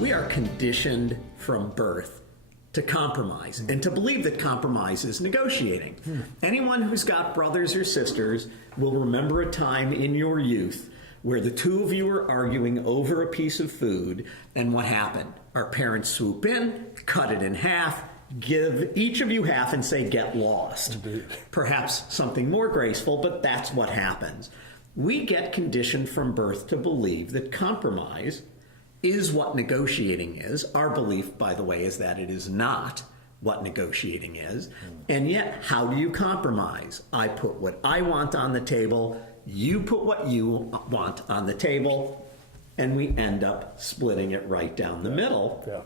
We are conditioned from birth to compromise and to believe that compromise is negotiating. Anyone who's got brothers or sisters will remember a time in your youth where the two of you were arguing over a piece of food, and what happened? Our parents swoop in, cut it in half, give each of you half and say, get lost. Indeed. Perhaps something more graceful, but that's what happens. We get conditioned from birth to believe that compromise is what negotiating is. Our belief, by the way, is that it is not what negotiating is. And yet, how do you compromise? I put what I want on the table, you put what you want on the table, and we end up splitting it right down the middle. Yeah.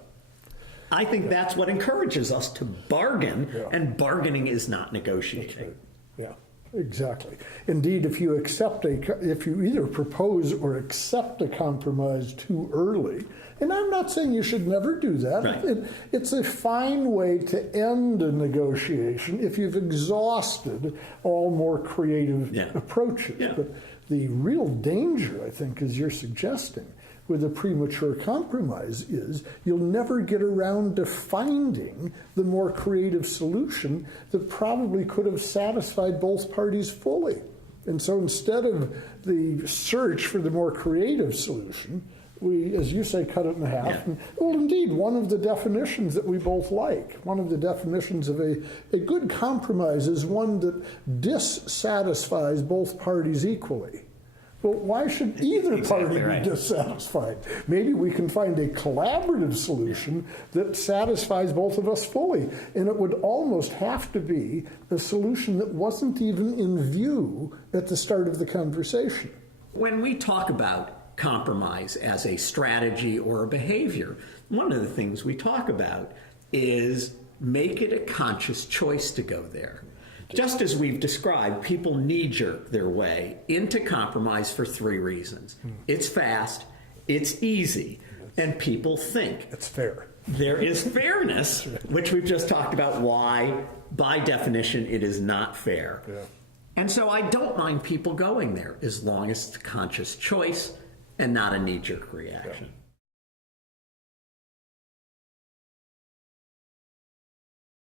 I think that's what encourages us to bargain, and bargaining is not negotiating. That's right. Yeah, exactly. Indeed, if you either propose or accept a compromise too early, and I'm not saying you should never do that. Right. It's a fine way to end a negotiation if you've exhausted all more creative approaches. Yeah. But the real danger, I think, as you're suggesting, with a premature compromise is you'll never get around to finding the more creative solution that probably could have satisfied both parties fully. And so instead of the search for the more creative solution, we, as you say, cut it in half. Yeah. And, well, indeed, one of the definitions that we both like, one of the definitions of a good compromise is one that dissatisfies both parties equally. Well, why should either party be dissatisfied? Maybe we can find a collaborative solution that satisfies both of us fully. And it would almost have to be a solution that wasn't even in view at the start of the conversation. When we talk about compromise as a strategy or a behavior, one of the things we talk about is make it a conscious choice to go there. Just as we've described, people knee-jerk their way into compromise for three reasons. It's fast, it's easy, and people think. It's fair. There is fairness, which we've just talked about why, by definition, it is not fair. Yeah. And so I don't mind people going there as long as it's a conscious choice and not a knee-jerk reaction.